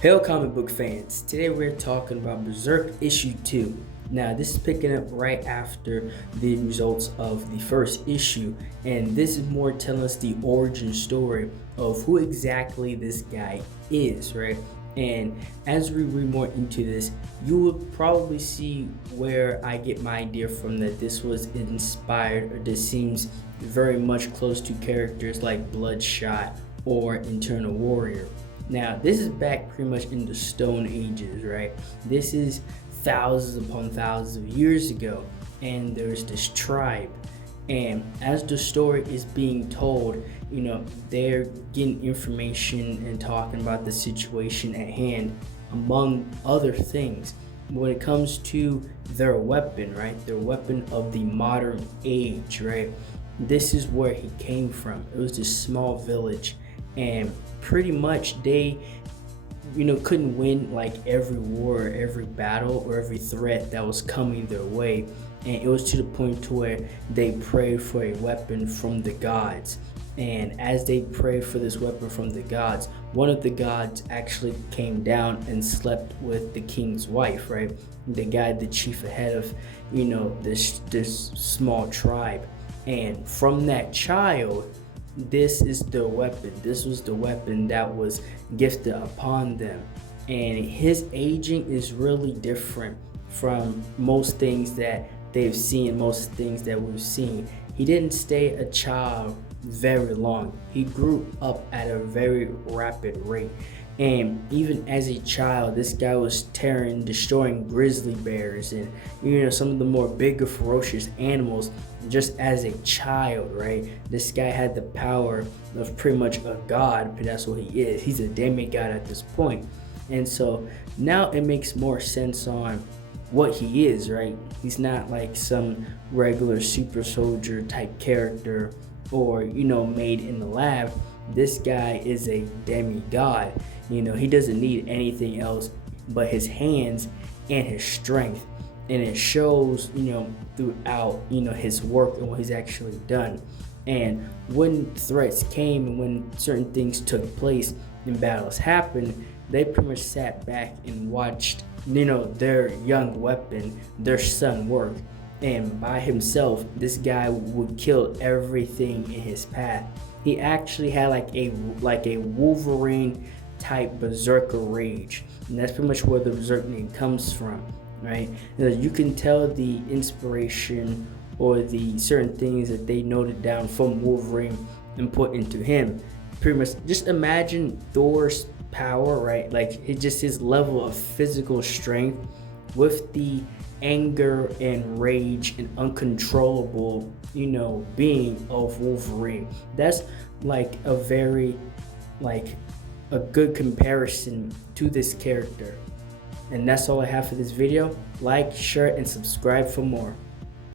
Hail comic book fans, today we're talking about Berserk issue 2. Now this is picking up right after the results of the first issue, and this is more telling us the origin story of who exactly this guy is, right? And as we read more into this, you will probably see where I get my idea from, that this was inspired, or this seems very much close to characters like Bloodshot or Internal Warrior. Now, this is back pretty much in the Stone Ages, right? This is thousands upon thousands of years ago, and there's this tribe. And as the story is being told, they're getting information and talking about the situation at hand, among other things. When it comes to their weapon, right? Their weapon of the modern age, right? This is where he came from. It was this small village, and pretty much they couldn't win like every war, every battle, or every threat that was coming their way. And it was to the point to where they prayed for a weapon from the gods. And as they prayed for this weapon from the gods, one of the gods actually came down and slept with the king's wife, right? The guy, the chief ahead of this small tribe. And from that child, this is the weapon. This was the weapon that was gifted upon them. And his aging is really different from most things that they've seen, most things that we've seen. He didn't stay a child very long. He grew up at a very rapid rate. And even as a child, this guy was destroying grizzly bears and some of the more bigger, ferocious animals just as a child, right? This guy had the power of pretty much a god, but that's what he is. He's a demigod at this point. And so now it makes more sense on what he is, right? He's not like some regular super soldier type character or made in the lab. This guy is a demigod. He doesn't need anything else but his hands and his strength. And it shows, throughout, his work and what he's actually done. And when threats came and when certain things took place and battles happened, they pretty much sat back and watched, their young weapon, their son work. And by himself, this guy would kill everything in his path. He actually had like a Wolverine type berserker rage, and that's pretty much where the berserk name comes from, right? You can tell the inspiration or the certain things that they noted down from Wolverine and put into him. Pretty much, just imagine Thor's power, right? Like his level of physical strength with the anger and rage and uncontrollable being of Wolverine. That's like a very a good comparison to this character. And that's all I have for this video. Like, share, and subscribe for more.